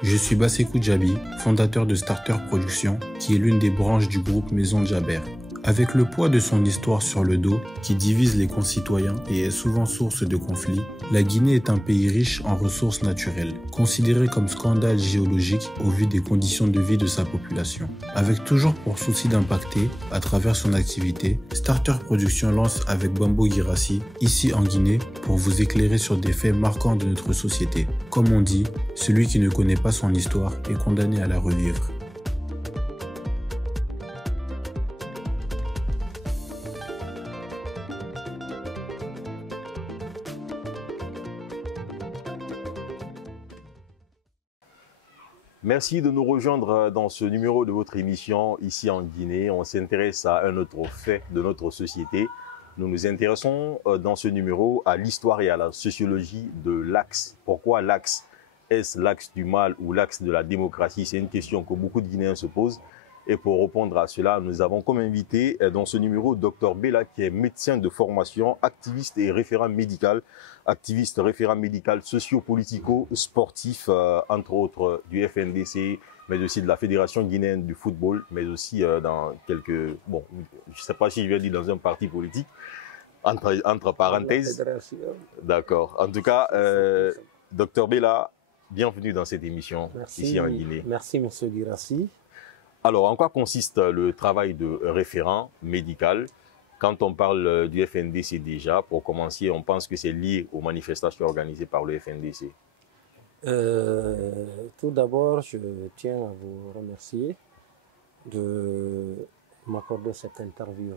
Je suis Bassekou Djabi, fondateur de Starter Productions, qui est l'une des branches du groupe Maison Djaber. Avec le poids de son histoire sur le dos, qui divise les concitoyens et est souvent source de conflits, la Guinée est un pays riche en ressources naturelles, considéré comme scandale géologique au vu des conditions de vie de sa population. Avec toujours pour souci d'impacter, à travers son activité, Starter Productions lance avec Bambo Girassi, ici en Guinée, pour vous éclairer sur des faits marquants de notre société. Comme on dit, celui qui ne connaît pas son histoire est condamné à la revivre. Merci de nous rejoindre dans ce numéro de votre émission ici en Guinée. On s'intéresse à un autre fait de notre société. Nous nous intéressons dans ce numéro à l'histoire et à la sociologie de l'Axe. Pourquoi l'Axe? Est-ce l'axe du mal ou l'axe de la démocratie? C'est une question que beaucoup de Guinéens se posent. Et pour répondre à cela, nous avons comme invité dans ce numéro Dr Bella, qui est médecin de formation, activiste et référent médical, socio-politico-sportif, entre autres du FNDC, mais aussi de la Fédération guinéenne du football, mais aussi dans quelques, bon, je ne sais pas si je vais dire dans un parti politique, entre parenthèses. D'accord. En tout cas, Dr Bella, bienvenue dans cette émission. Merci, ici en Guinée. Merci, M. Girassi. Alors, en quoi consiste le travail de référent médical? Quand on parle du FNDC déjà, pour commencer, on pense que c'est lié aux manifestations organisées par le FNDC. Tout d'abord, je tiens à vous remercier de m'accorder cette interview.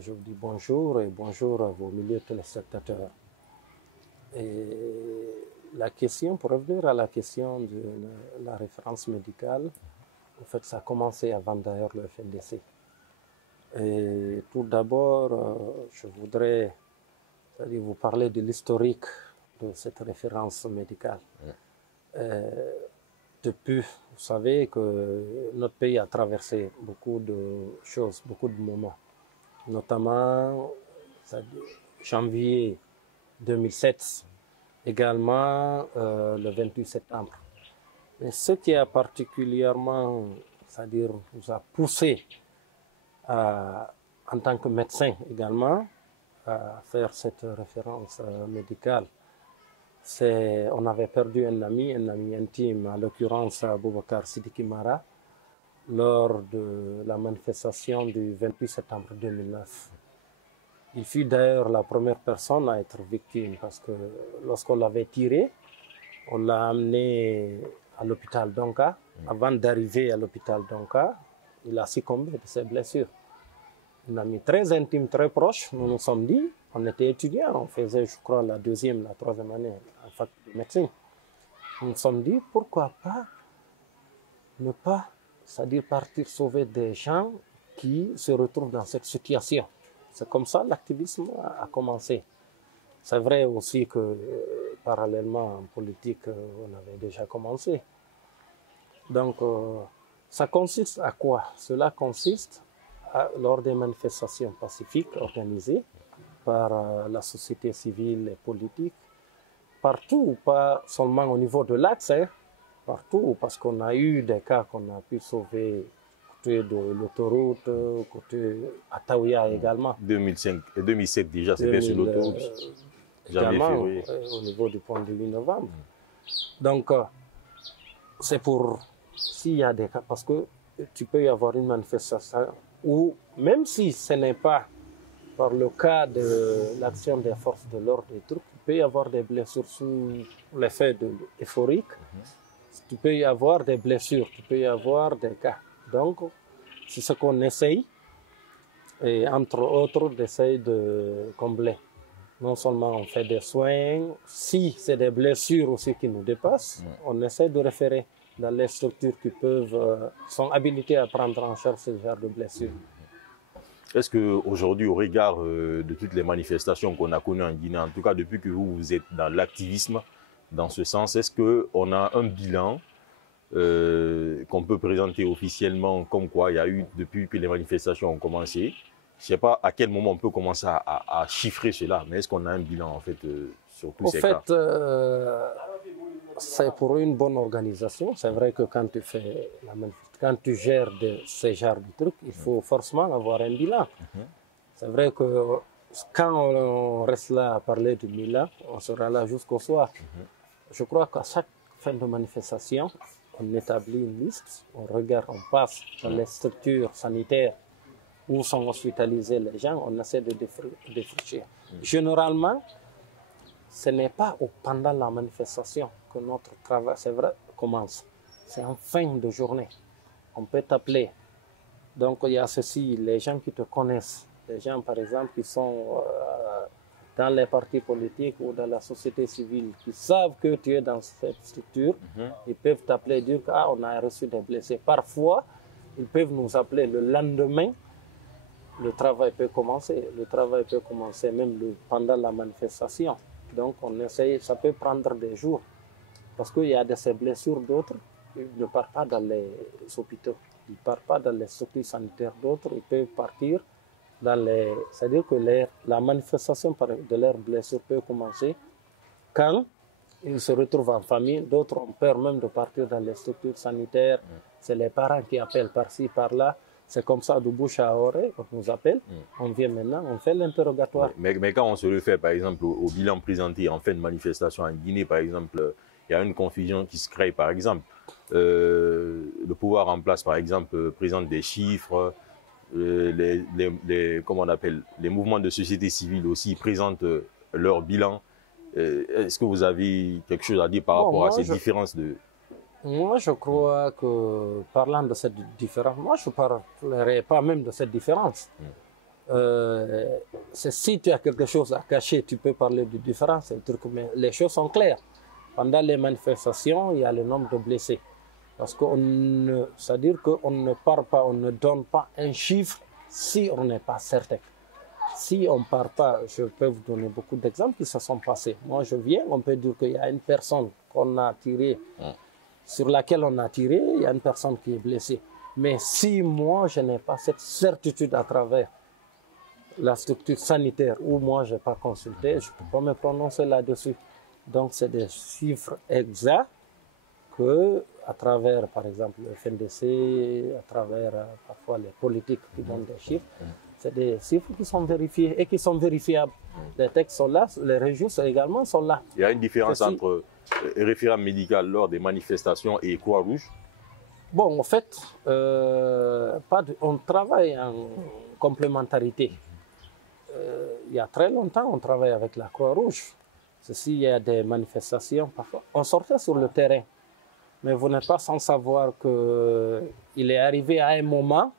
Je vous dis bonjour et bonjour à vos milliers de téléspectateurs. Et la question, pour revenir à la question de la référence médicale, en fait, ça a commencé avant d'ailleurs le FNDC. Et tout d'abord, je voudrais vous parler de l'historique de cette référence médicale. Depuis, vous savez que notre pays a traversé beaucoup de choses, beaucoup de moments. Notamment, janvier 2007, également le 28 septembre. Mais ce qui a particulièrement, c'est-à-dire nous a poussé en tant que médecin également à faire cette référence médicale, c'est on avait perdu un ami intime, en l'occurrence Boubacar Sidiki Mara, lors de la manifestation du 28 septembre 2009. Il fut d'ailleurs la première personne à être victime parce que lorsqu'on l'avait tiré, on l'a amené à l'hôpital Donka. Avant d'arriver à l'hôpital Donka, il a succombé de ses blessures. Un ami très intime, très proche, nous nous sommes dit, on était étudiants, on faisait, je crois, la deuxième, la troisième année en fac de médecine. Nous nous sommes dit, pourquoi pas ne pas, c'est-à-dire partir sauver des gens qui se retrouvent dans cette situation. C'est comme ça l'activisme a commencé. C'est vrai aussi que parallèlement en politique, on avait déjà commencé. Donc, ça consiste à quoi? Cela consiste lors des manifestations pacifiques organisées par la société civile et politique, partout, pas seulement au niveau de l'Axe, partout, parce qu'on a eu des cas qu'on a pu sauver côté de l'autoroute, côté Ataouia également. 2005 et 2007 déjà, c'était sur l'autoroute. Également, au niveau du pont du 8 novembre. Donc, c'est pour, s'il y a des cas, parce que tu peux y avoir une manifestation où, même si ce n'est pas par le cas de l'action des forces de l'ordre et trucs, il peut y avoir des blessures sous l'effet euphorique, tu peux y avoir des blessures, tu peux y avoir des cas. Donc, c'est ce qu'on essaye, et entre autres, d'essayer de combler. Non seulement on fait des soins, si c'est des blessures aussi qui nous dépassent, on essaie de référer dans les structures qui sont habilitées à prendre en charge ce genre de blessures. Est-ce qu'aujourd'hui, au regard de toutes les manifestations qu'on a connues en Guinée, en tout cas depuis que vous êtes dans l'activisme, dans ce sens, est-ce qu'on a un bilan qu'on peut présenter officiellement comme quoi il y a eu, depuis que les manifestations ont commencé? Je ne sais pas à quel moment on peut commencer à chiffrer cela, mais est-ce qu'on a un bilan en fait sur tous ces cas? c'est pour une bonne organisation. C'est vrai que quand quand tu gères ces genres de trucs, il faut forcément avoir un bilan. C'est vrai que quand on reste là à parler du bilan, on sera là jusqu'au soir. Je crois qu'à chaque fin de manifestation, on établit une liste, on regarde, on passe dans les structures sanitaires où sont hospitalisés les gens, on essaie de défricher. Généralement, ce n'est pas pendant la manifestation que notre travail, c'est vrai, commence. C'est en fin de journée. On peut t'appeler. Donc, il y a ceci, les gens qui te connaissent, les gens, par exemple, qui sont dans les partis politiques ou dans la société civile, qui savent que tu es dans cette structure, ils peuvent t'appeler et dire qu'on a reçu des blessés. Parfois, ils peuvent nous appeler le lendemain. Le travail peut commencer. Le travail peut commencer même pendant la manifestation. Donc, on essaye, ça peut prendre des jours. Parce qu'il y a de ces blessures d'autres, ils ne partent pas dans les hôpitaux. Ils ne partent pas dans les structures sanitaires d'autres. Ils peuvent partir dans les... C'est-à-dire que la manifestation de leurs blessures peut commencer quand ils se retrouvent en famille. D'autres ont peur même de partir dans les structures sanitaires. C'est les parents qui appellent par-ci, par-là. C'est comme ça, de bouche à oreille, on nous appelle, on vient maintenant, on fait l'interrogatoire. Mais quand on se réfère, par exemple, au bilan présenté en fin de manifestation en Guinée, par exemple, il y a une confusion qui se crée, par exemple. Le pouvoir en place, par exemple, présente des chiffres, comment on appelle, les mouvements de société civile aussi présentent leur bilan. Est-ce que vous avez quelque chose à dire par rapport à ces différences de... Moi, je crois que, parlant de cette différence, moi, je ne parlerai pas même de cette différence. Si tu as quelque chose à cacher, tu peux parler de différence, mais les choses sont claires. Pendant les manifestations, il y a le nombre de blessés. Parce que c'est-à-dire qu'on ne part pas, on ne donne pas un chiffre si on n'est pas certain. Si on ne part pas, je peux vous donner beaucoup d'exemples qui se sont passés. Moi, je viens, on peut dire qu'il y a une personne qu'on a tirée, sur laquelle on a tiré, il y a une personne qui est blessée. Mais si moi, je n'ai pas cette certitude à travers la structure sanitaire où moi, je n'ai pas consulté, je ne peux pas me prononcer là-dessus. Donc, c'est des chiffres exacts que, à travers, par exemple, le FNDC, à travers parfois les politiques qui donnent des chiffres, c'est des chiffres qui sont vérifiés et qui sont vérifiables. Les textes sont là, les registres également sont là. Il y a une différence entre référent médical lors des manifestations et Croix-Rouge? Bon, en fait, on travaille en complémentarité. Il y a très longtemps, on travaille avec la Croix-Rouge. Ceci, il y a des manifestations parfois. On sortait sur le terrain, mais vous n'êtes pas sans savoir qu'il est arrivé à un moment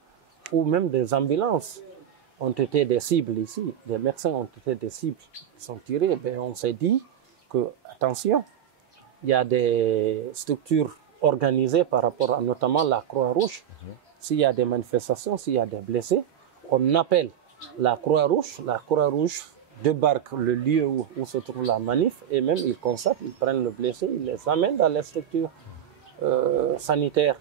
où même des ambulances ont été des cibles ici. Des médecins ont été des cibles. Ils sont tirés. Ben, on s'est dit que, attention, il y a des structures organisées par rapport à notamment la Croix-Rouge. S'il y a des manifestations, s'il y a des blessés, on appelle la Croix-Rouge débarque le lieu où se trouve la manif et même ils constatent, ils prennent le blessé, ils les amènent dans les structures sanitaires.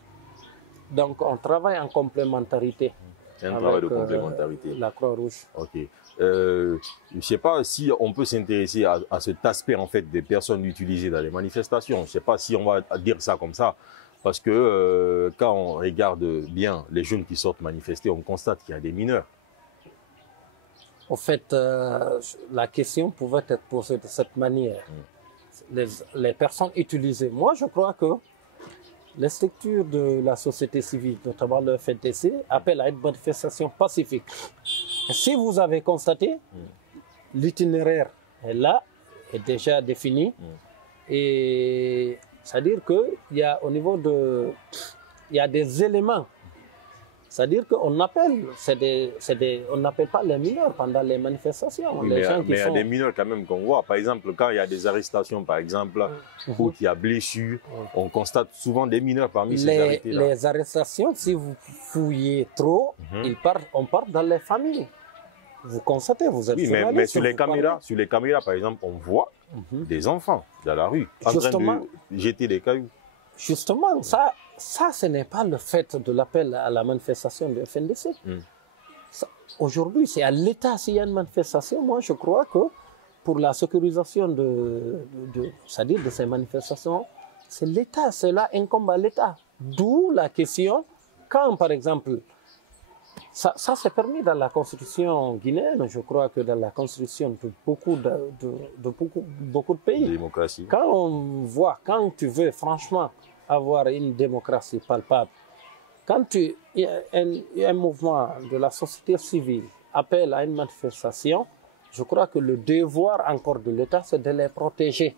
Donc on travaille en complémentarité. C'est un travail de complémentarité. La Croix-Rouge. Ok. Je ne sais pas si on peut s'intéresser à cet aspect en fait des personnes utilisées dans les manifestations. Je ne sais pas si on va dire ça comme ça, parce que quand on regarde bien les jeunes qui sortent manifester, on constate qu'il y a des mineurs. En fait, la question pouvait être posée de cette manière. Les personnes utilisées. Moi, je crois que les structures de la société civile, notamment le FNDC, appellent à une manifestation pacifique. Et si vous avez constaté, l'itinéraire est là, est déjà défini. Et c'est-à-dire qu'il y a au niveau il y a des éléments. C'est-à-dire qu'on appelle, on n'appelle pas les mineurs pendant les manifestations. Oui, mais il y a des mineurs quand même qu'on voit. Par exemple, quand il y a des arrestations, par exemple, ou qu'il y a blessures, on constate souvent des mineurs parmi ces arrêtés-là. Les arrestations, si vous fouillez trop, on part dans les familles. Vous constatez, vous êtes journaliste. Mais sur les caméras, par exemple, on voit des enfants dans la rue en train de jeter des cailloux. Justement, ça, ce n'est pas le fait de l'appel à la manifestation de FNDC. Aujourd'hui, c'est à l'État s'il y a une manifestation. Moi, je crois que pour la sécurisation c'est-à-dire de ces manifestations, c'est l'État, cela incombe à l'État. D'où la question, quand par exemple, ça s'est permis dans la constitution guinéenne, je crois que dans la constitution de beaucoup de pays. Démocratie. Quand on voit, quand tu veux franchement avoir une démocratie palpable, quand un mouvement de la société civile appelle à une manifestation, je crois que le devoir encore de l'État, c'est de les protéger.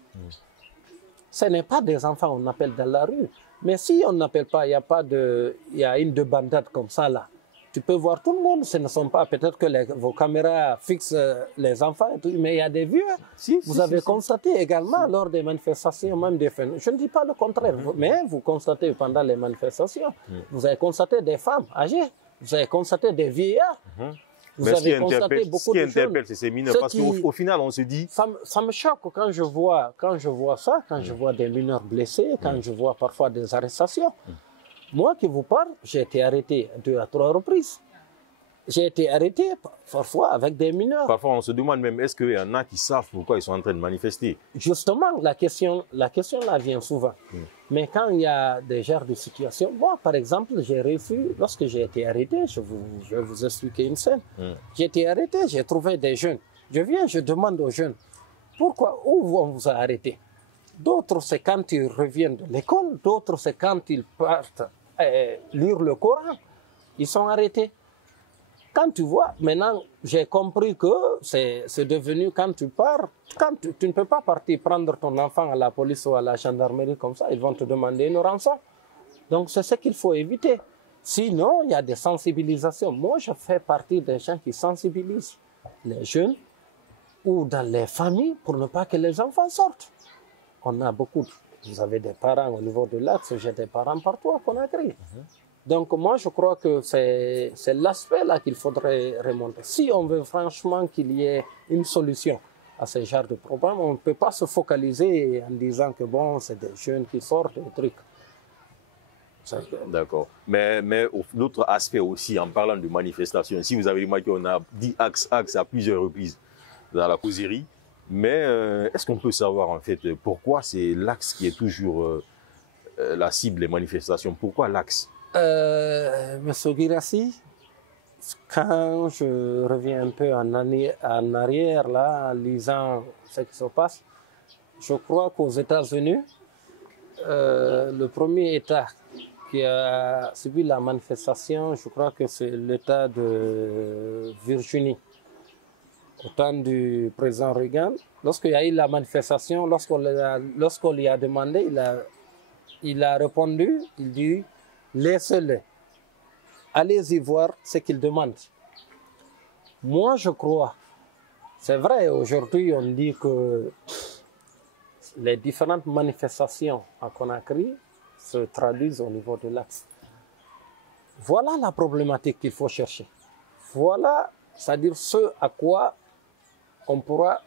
Ce n'est pas des enfants qu'on appelle dans la rue. Mais si on n'appelle pas, il y a une débandade comme ça là, tu peux voir tout le monde. Ce ne sont pas, peut-être que vos caméras fixent les enfants, et tout, mais il y a des vieux. Vous avez constaté également lors des manifestations, même des fenêtres. Je ne dis pas le contraire, mais vous constatez pendant les manifestations, vous avez constaté des femmes âgées, vous avez constaté des vieillards. Vous avez constaté beaucoup de choses. Ce qui interpelle, c'est ces mineurs, parce qu'au final, on se dit... Ça me choque quand je vois ça, quand je vois des mineurs blessés, quand je vois parfois des arrestations. Moi qui vous parle, j'ai été arrêté 2 à 3 reprises. J'ai été arrêté parfois avec des mineurs. Parfois, on se demande même, est-ce qu'il y en a qui savent pourquoi ils sont en train de manifester? Justement, la question là vient souvent. Mais quand il y a des genres de situations, moi, par exemple, j'ai reçu, lorsque j'ai été arrêté, je vais vous expliquer une scène. J'ai été arrêté, j'ai trouvé des jeunes. Je viens, je demande aux jeunes, pourquoi, où on vous a arrêté? D'autres, c'est quand ils reviennent de l'école, d'autres, c'est quand ils partent lire le Coran. Ils sont arrêtés. Quand tu vois, maintenant, j'ai compris que c'est devenu, quand tu pars, tu ne peux pas partir prendre ton enfant à la police ou à la gendarmerie comme ça, ils vont te demander une rançon. Donc, c'est ce qu'il faut éviter. Sinon, il y a des sensibilisations. Moi, je fais partie des gens qui sensibilisent les jeunes ou dans les familles pour ne pas que les enfants sortent. On a beaucoup, vous avez des parents au niveau de l'axe, j'ai des parents partout à Conakry. Donc moi, je crois que c'est l'aspect là qu'il faudrait remonter. Si on veut franchement qu'il y ait une solution à ce genre de problème, on ne peut pas se focaliser en disant que bon, c'est des jeunes qui sortent, des trucs. D'accord. Mais l'autre aspect aussi, en parlant de manifestation, si vous avez remarqué, on a dit axe à plusieurs reprises dans la causerie. Mais est-ce qu'on peut savoir en fait pourquoi c'est l'axe qui est toujours la cible des manifestations? Pourquoi l'axe? Monsieur Guirassi, quand je reviens un peu en arrière, là, en lisant ce qui se passe, je crois qu'aux États-Unis, le premier État qui a subi la manifestation, je crois que c'est l'État de Virginie. Au temps du président Reagan, lorsqu'il y a eu la manifestation, lorsqu'on lui a demandé, il a répondu, il dit: laissez-le. Allez-y voir ce qu'il demande. Moi, je crois, c'est vrai, aujourd'hui, on dit que les différentes manifestations à Conakry se traduisent au niveau de l'axe. Voilà la problématique qu'il faut chercher. Voilà, c'est-à-dire ce à quoi on pourra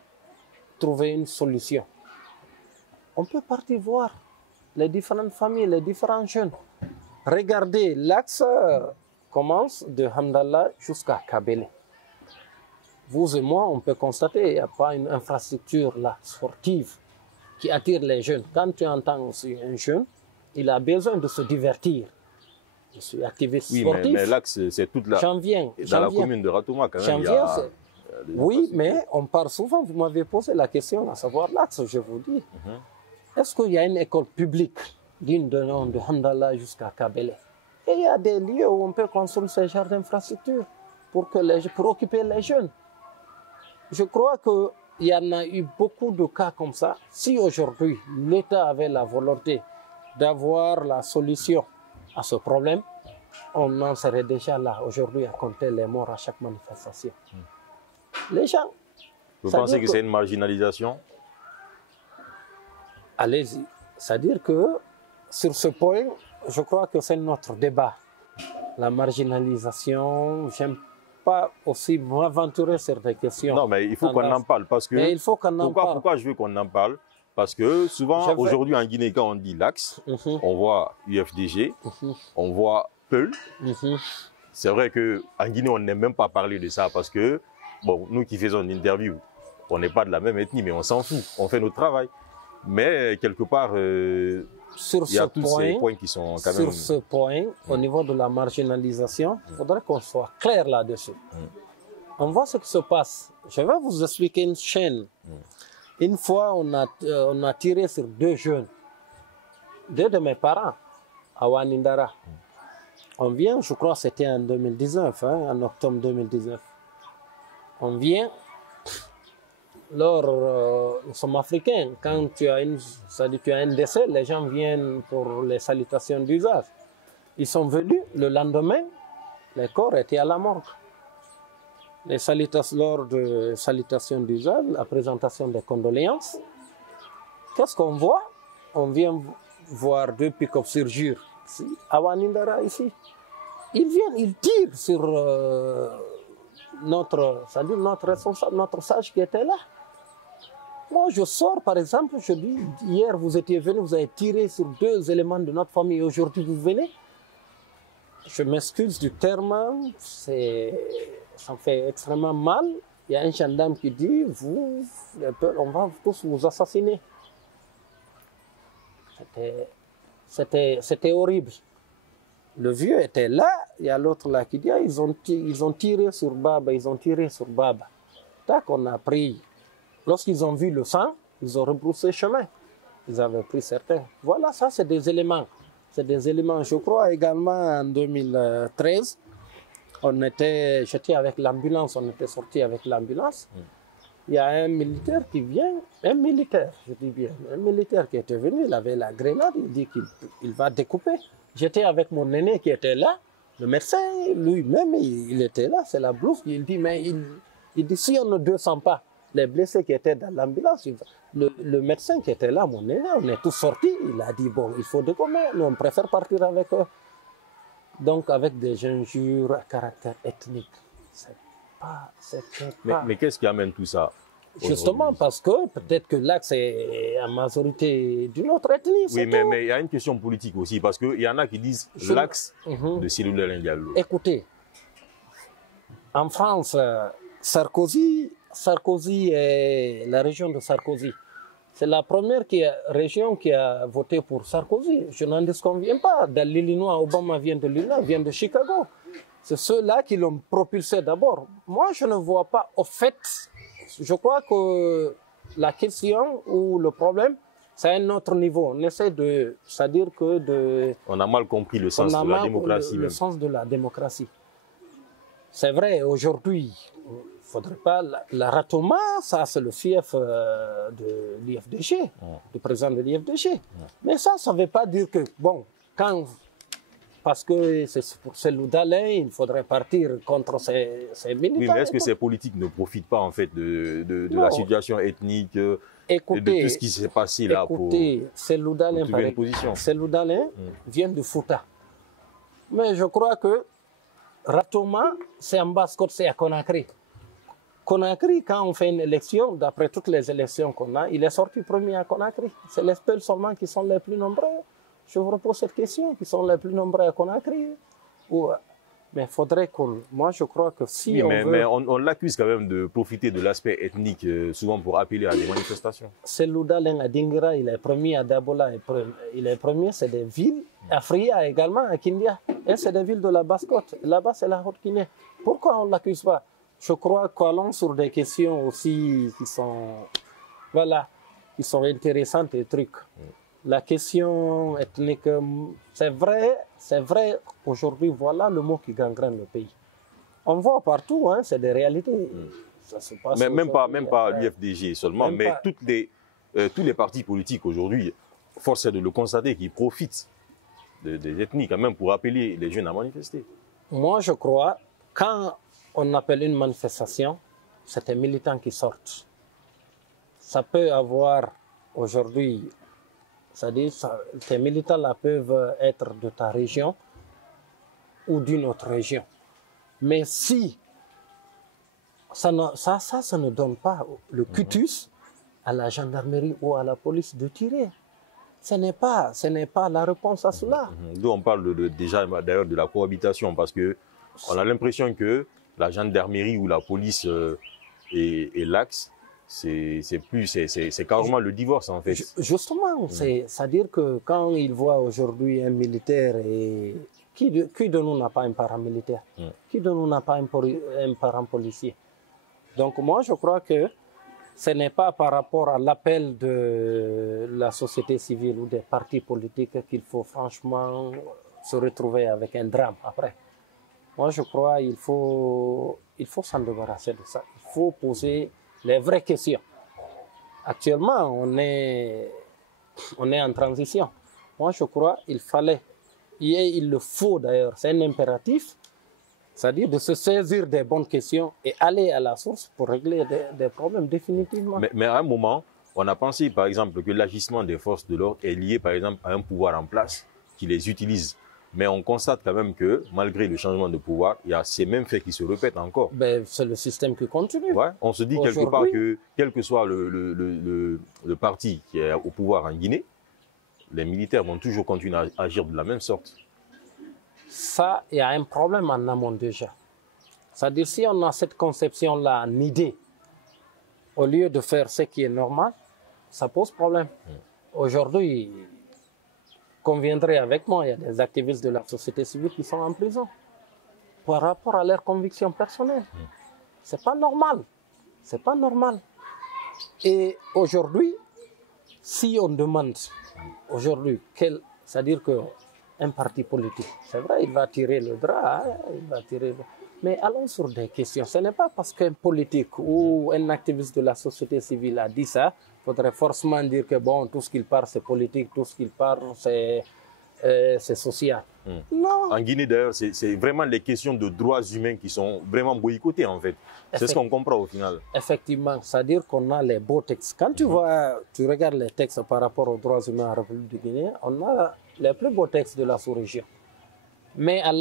trouver une solution. On peut partir voir les différentes familles, les différents jeunes. Regardez, l'axe commence de Hamdallah jusqu'à Kabele. Vous et moi, on peut constater qu'il n'y a pas une infrastructure là, sportive qui attire les jeunes. Quand tu entends aussi un jeune, il a besoin de se divertir. Je suis activiste sportif. Mais l'axe, c'est toute la... Dans la commune de Ratouma, quand même, il y a... Oui, mais on parle souvent, vous m'avez posé la question, à savoir l'axe, je vous dis. Est-ce qu'il y a une école publique digne de nom de Hamdallah jusqu'à Kabele? Et il y a des lieux où on peut construire ce genre d'infrastructures pour occuper les jeunes. Je crois qu'il y en a eu beaucoup de cas comme ça. Si aujourd'hui l'État avait la volonté d'avoir la solution à ce problème, on en serait déjà là aujourd'hui à compter les morts à chaque manifestation. Les gens... Vous pensez que c'est une marginalisation? Allez-y. C'est-à-dire que sur ce point, je crois que c'est notre débat. La marginalisation, j'aime pas aussi m'aventurer sur des questions. Non, mais il faut qu'on en parle parce que... Mais il faut qu'on en parle. Pourquoi je veux qu'on en parle? Parce que souvent, aujourd'hui en Guinée, quand on dit l'axe, on voit UFDG, on voit Peul. C'est vrai qu'en Guinée, on n'aime même pas parler de ça parce que, bon, nous qui faisons une interview, on n'est pas de la même ethnie, mais on s'en fout, on fait notre travail. Mais quelque part, sur il y a ce tous point, ces points qui sont quand même... sur ce point, au niveau de la marginalisation, il faudrait qu'on soit clair là-dessus. On voit ce qui se passe. Je vais vous expliquer une chaîne. Une fois, on a tiré sur 2 jeunes, 2 de mes parents, à Wanindara. On vient, je crois que c'était en 2019, en octobre 2019. On vient, alors nous sommes africains. Quand tu as un décès, les gens viennent pour les salutations d'usage. Ils sont venus, le lendemain, les corps étaient à la morgue. Lors de salutations d'usage, la présentation des condoléances, qu'est-ce qu'on voit? On vient voir 2 pick-up sur Jure, à Wanindara ici. Ils viennent, ils tirent sur notre responsable, notre sage qui était là. Moi, je sors, par exemple, je dis, hier, vous étiez venu, vous avez tiré sur 2 éléments de notre famille, aujourd'hui, vous venez. Je m'excuse du terme, ça me fait extrêmement mal. Il y a un gendarme qui dit, on va tous vous assassiner. C'était horrible. Le vieux était là, il y a l'autre là qui dit, ils ont tiré sur Baba, ils ont tiré sur Baba. Tac, on a pris. Lorsqu'ils ont vu le sang, ils ont rebroussé chemin. Ils avaient pris certains. Voilà, ça c'est des éléments. C'est des éléments. Je crois également en 2013, j'étais avec l'ambulance, on était sorti avec l'ambulance. Il y a un militaire qui vient, un militaire qui était venu, il avait la grenade, il dit qu'il va découper. J'étais avec mon aîné qui était là, le médecin lui-même, il était là, c'est la blouse, il dit, mais il dit, si on ne descend pas les blessés qui étaient dans l'ambulance, le médecin qui était là, mon aîné, on est tous sortis, il a dit, bon, il faut découper, nous on préfère partir avec eux. Donc avec des injures à caractère ethnique. Mais qu'est-ce qui amène tout ça? Justement parce que peut-être que l'Axe est en majorité d'une autre ethnie. Oui, mais il y a une question politique aussi, parce qu'il y en a qui disent l'Axe de Cellou Dalein Diallo. Écoutez, en France, Sarkozy est la région de Sarkozy. C'est la première région qui a voté pour Sarkozy. Je n'en disconviens pas. Dans l'Illinois, Obama vient de l'Illinois, vient de Chicago. C'est ceux-là qui l'ont propulsé d'abord. Moi, je ne vois pas, au fait, je crois que la question ou le problème, c'est à un autre niveau. On essaie c'est-à-dire que on a mal compris le sens de la démocratie. Le sens de la démocratie. C'est vrai, aujourd'hui, il ne faudrait pas... La Ratoma, ça, c'est le fief de l'IFDG, du président de l'IFDG. Mais ça ne veut pas dire que, bon, parce que c'est pour Cellou Dalein, il faudrait partir contre ces militants. Oui, mais est-ce que ces politiques ne profitent pas, en fait, de la situation ethnique et de tout ce qui s'est passé là pour Cellou Dalein, trouver une position? Cellou Dalein vient du Fouta. Mais je crois que Ratoma, c'est en Basse-Côte, c'est à Conakry. Conakry, quand on fait une élection, d'après toutes les élections qu'on a, il est sorti premier à Conakry. C'est les Peuls seulement qui sont les plus nombreux. Je vous repose cette question, qui sont les plus nombreux à Conakry. Mais il faudrait qu'on... Moi, je crois que si oui, on mais, veut... mais on l'accuse quand même de profiter de l'aspect ethnique, souvent pour appeler à des manifestations. Cellou Dalein à Dingira, il est premier à Dabola, il est premier, c'est des villes. À Fria également, à Kindia. Et c'est des villes de la Basse-Côte. Là-bas, c'est la Haute-Guinée. Pourquoi on ne l'accuse pas? Je crois qu'allons sur des questions aussi qui sont intéressantes et trucs. La question ethnique, c'est vrai, aujourd'hui, voilà le mot qui gangrène le pays. On voit partout, hein, c'est des réalités. Ça se passe mais même pas l'UFDG seulement, mais tous les partis politiques aujourd'hui, force est de le constater, qu'ils profitent des ethnies quand même pour appeler les jeunes à manifester. Moi, je crois, quand on appelle une manifestation, c'est des militants qui sortent. Ça peut avoir aujourd'hui... C'est-à-dire, tes militants-là peuvent être de ta région ou d'une autre région. Mais si ça ne donne pas le cutus à la gendarmerie ou à la police de tirer. Ce n'est pas la réponse à cela. D'où on parle déjà d'ailleurs de la cohabitation, parce qu'on a l'impression que la gendarmerie ou la police et l'Axe c'est carrément le divorce en fait. Justement, c'est-à-dire que quand ils voient aujourd'hui un militaire et qui de nous n'a pas un paramilitaire? Qui de nous n'a pas un parent policier? Donc moi je crois que ce n'est pas par rapport à l'appel de la société civile ou des partis politiques qu'il faut franchement se retrouver avec un drame après. Moi je crois qu'il faut s'en débarrasser de ça. Il faut poser les vraies questions. Actuellement, on est en transition. Moi, je crois il le faut d'ailleurs, c'est un impératif, c'est-à-dire de se saisir des bonnes questions et aller à la source pour régler des problèmes définitivement. Mais à un moment, on a pensé par exemple que l'agissement des forces de l'ordre est lié par exemple à un pouvoir en place qui les utilise. Mais on constate quand même que, malgré le changement de pouvoir, il y a ces mêmes faits qui se répètent encore. Ben, c'est le système qui continue. Ouais, on se dit quelque part que, quel que soit le parti qui est au pouvoir en Guinée, les militaires vont toujours continuer à agir de la même sorte. Ça, il y a un problème en amont déjà. C'est-à-dire, si on a cette conception-là en idée, au lieu de faire ce qui est normal, ça pose problème. Aujourd'hui, conviendrait avec moi, il y a des activistes de la société civile qui sont en prison par rapport à leurs convictions personnelles. C'est pas normal. C'est pas normal. Et aujourd'hui, si on demande aujourd'hui, c'est-à-dire qu'un parti politique, c'est vrai, il va tirer le drap, mais allons sur des questions. Ce n'est pas parce qu'un politique ou un activiste de la société civile a dit ça, il faudrait forcément dire que bon, tout ce qu'il parle c'est politique, tout ce qu'il parle c'est social. Non. En Guinée d'ailleurs, c'est vraiment les questions de droits humains qui sont vraiment boycottées en fait. C'est ce qu'on comprend au final. Effectivement, c'est-à-dire qu'on a les beaux textes. Quand tu regardes les textes par rapport aux droits humains en République du Guinée, on a les plus beaux textes de la sous-région. Mais à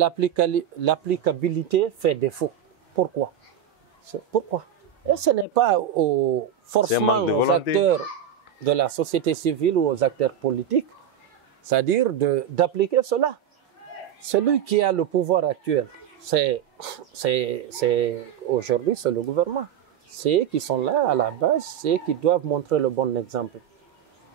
l'applicabilité fait défaut. Pourquoi? Pourquoi? Et ce n'est pas forcément aux acteurs de la société civile ou aux acteurs politiques, c'est-à-dire d'appliquer cela. Celui qui a le pouvoir actuel, aujourd'hui, c'est le gouvernement. C'est eux qui sont là à la base, c'est eux qui doivent montrer le bon exemple.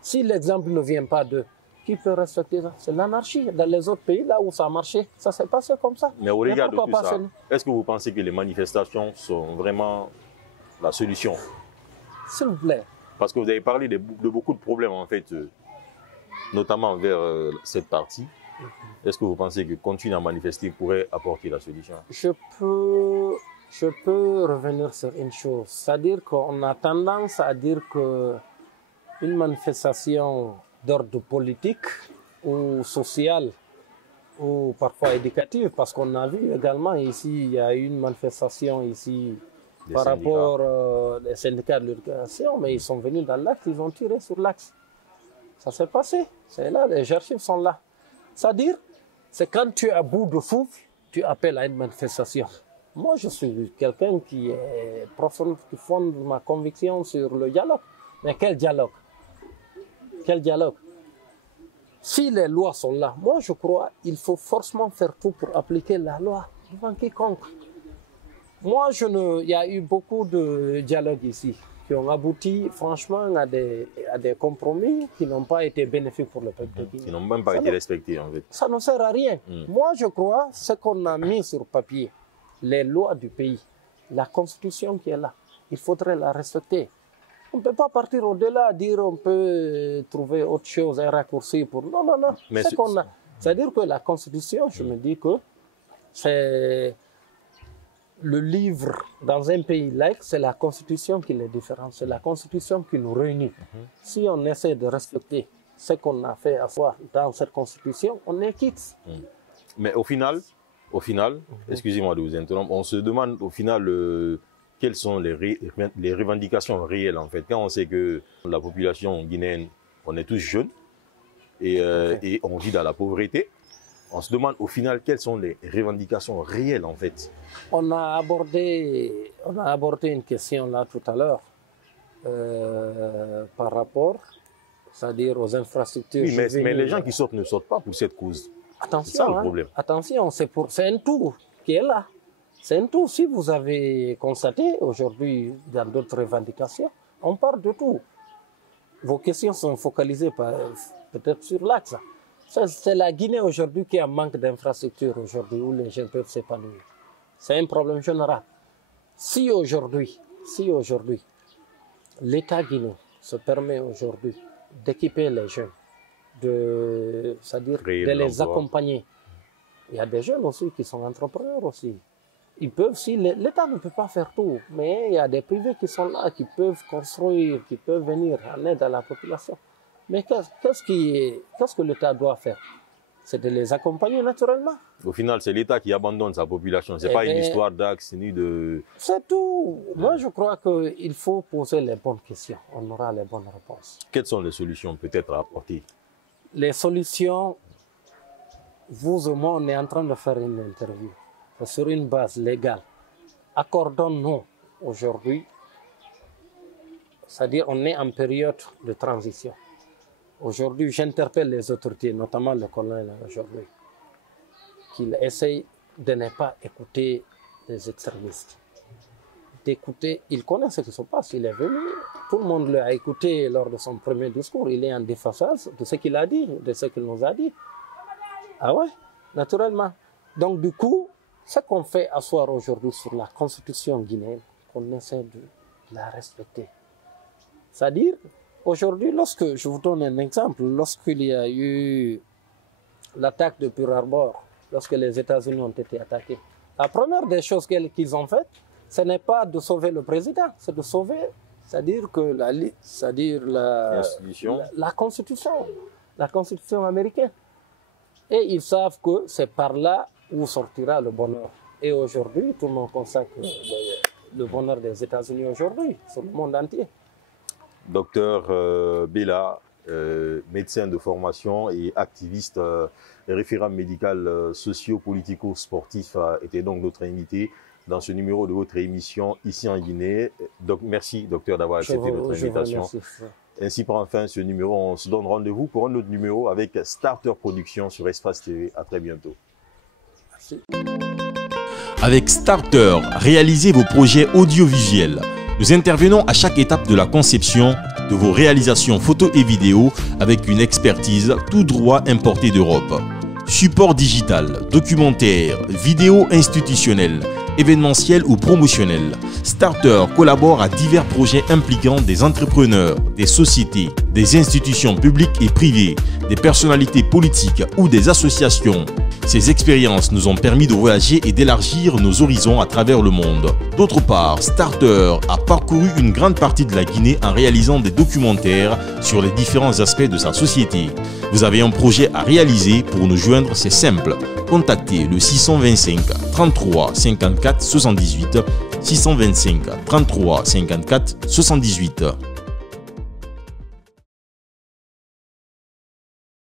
Si l'exemple ne vient pas d'eux, qui peut respecter ça? C'est l'anarchie. Dans les autres pays, là où ça a marché, ça s'est passé comme ça. Mais au regard de tout ça, est-ce que vous pensez que les manifestations sont vraiment la solution? S'il vous plaît. Parce que vous avez parlé de beaucoup de problèmes, en fait, notamment vers cette partie. Est-ce que vous pensez que continuer à manifester pourrait apporter la solution? Je peux revenir sur une chose. C'est-à-dire qu'on a tendance à dire qu'une manifestation d'ordre politique ou social ou parfois éducative, parce qu'on a vu également ici, il y a eu une manifestation ici par rapport aux syndicats de l'éducation, mais ils sont venus dans l'axe, ils ont tiré sur l'axe. Ça s'est passé, c'est là, les archives sont là. C'est-à-dire, c'est quand tu es à bout de souffle, tu appelles à une manifestation. Moi, je suis quelqu'un qui est profond, qui fonde ma conviction sur le dialogue. Mais quel dialogue? Quel dialogue? Si les lois sont là, moi je crois qu'il faut forcément faire tout pour appliquer la loi devant quiconque. Moi, il y a eu beaucoup de dialogues ici qui ont abouti franchement à des compromis qui n'ont pas été bénéfiques pour le peuple. Qui n'ont même pas été respectés en fait. Ça ne sert à rien. Moi je crois ce qu'on a mis sur papier, les lois du pays, la constitution qui est là, il faudrait la respecter. On ne peut pas partir au-delà, dire on peut trouver autre chose, un raccourci pour... Non, non, non. C'est-à-dire que la Constitution, je me dis que c'est le livre dans un pays laïque, c'est la Constitution qui est différente, c'est la Constitution qui nous réunit. Si on essaie de respecter ce qu'on a fait à soi dans cette Constitution, on est quitte. Mais au final, excusez-moi de vous interrompre, on se demande au final... quelles sont les revendications réelles en fait? Quand on sait que la population guinéenne, on est tous jeunes et on vit dans la pauvreté, on se demande au final quelles sont les revendications réelles en fait. On a abordé une question là tout à l'heure par rapport, c'est-à-dire aux infrastructures. Oui, mais les gens qui sortent ne sortent pas pour cette cause. Attention, c'est ça le problème. Attention, c'est un tout qui est là. C'est un tout. Si vous avez constaté aujourd'hui dans d'autres revendications, On parle de tout. Vos questions sont focalisées peut-être sur l'axe. C'est la Guinée aujourd'hui qui a un manque d'infrastructures aujourd'hui où les jeunes peuvent s'épanouir. C'est un problème général. Si aujourd'hui, l'État guinéen se permet aujourd'hui d'équiper les jeunes, c'est-à-dire de les accompagner. Il y a des jeunes aussi qui sont entrepreneurs aussi. Ils peuvent, si l'État ne peut pas faire tout, mais il y a des privés qui sont là, qui peuvent construire, qui peuvent venir en aide à la population. Mais qu'est-ce que l'État doit faire? C'est de les accompagner naturellement. Au final, c'est l'État qui abandonne sa population. Ce n'est pas une histoire d'axe ni de... C'est tout. Moi, je crois qu'il faut poser les bonnes questions. On aura les bonnes réponses. Quelles sont les solutions peut-être à apporter? Les solutions, vous et moi, on est en train de faire une interview. C'est sur une base légale. Accordons-nous aujourd'hui, c'est-à-dire on est en période de transition. Aujourd'hui, j'interpelle les autorités, notamment le colonel aujourd'hui, qu'ils essayent de ne pas écouter les extrémistes. D'écouter, il connaît ce qui se passe, il est venu, tout le monde l'a écouté lors de son premier discours, il est en déphasage de ce qu'il a dit, de ce qu'il nous a dit. Ah ouais, naturellement. Donc du coup, ce qu'on fait asseoir aujourd'hui sur la constitution guinéenne, qu'on essaie de la respecter. C'est-à-dire, aujourd'hui, lorsque, je vous donne un exemple, lorsqu'il y a eu l'attaque de Pearl Harbor, lorsque les États-Unis ont été attaqués, la première des choses qu'ils ont faites, ce n'est pas de sauver le président, c'est de sauver, c'est-à-dire que la constitution américaine. Et ils savent que c'est par là où sortira le bonheur. Et aujourd'hui, tout le monde consacre le bonheur des États-Unis aujourd'hui, sur le monde entier. Docteur Bella, médecin de formation et activiste, référent médical socio-politico-sportif, était donc notre invité dans ce numéro de votre émission ici en Guinée. Donc, merci, docteur, d'avoir accepté notre invitation. Ainsi prend fin ce numéro. On se donne rendez-vous pour un autre numéro avec Starter Production sur Espace TV. À très bientôt. Merci. Avec Starter, réalisez vos projets audiovisuels. Nous intervenons à chaque étape de la conception de vos réalisations photos et vidéos avec une expertise tout droit importée d'Europe. Support digital, documentaire, vidéo institutionnelle, événementiel ou promotionnel. Starter collabore à divers projets impliquant des entrepreneurs, des sociétés, des institutions publiques et privées, des personnalités politiques ou des associations. Ces expériences nous ont permis de voyager et d'élargir nos horizons à travers le monde. D'autre part, Starter a parcouru une grande partie de la Guinée en réalisant des documentaires sur les différents aspects de sa société. Vous avez un projet à réaliser, pour nous joindre, c'est simple. Contactez le 625 33 54 78 625 33 54 78.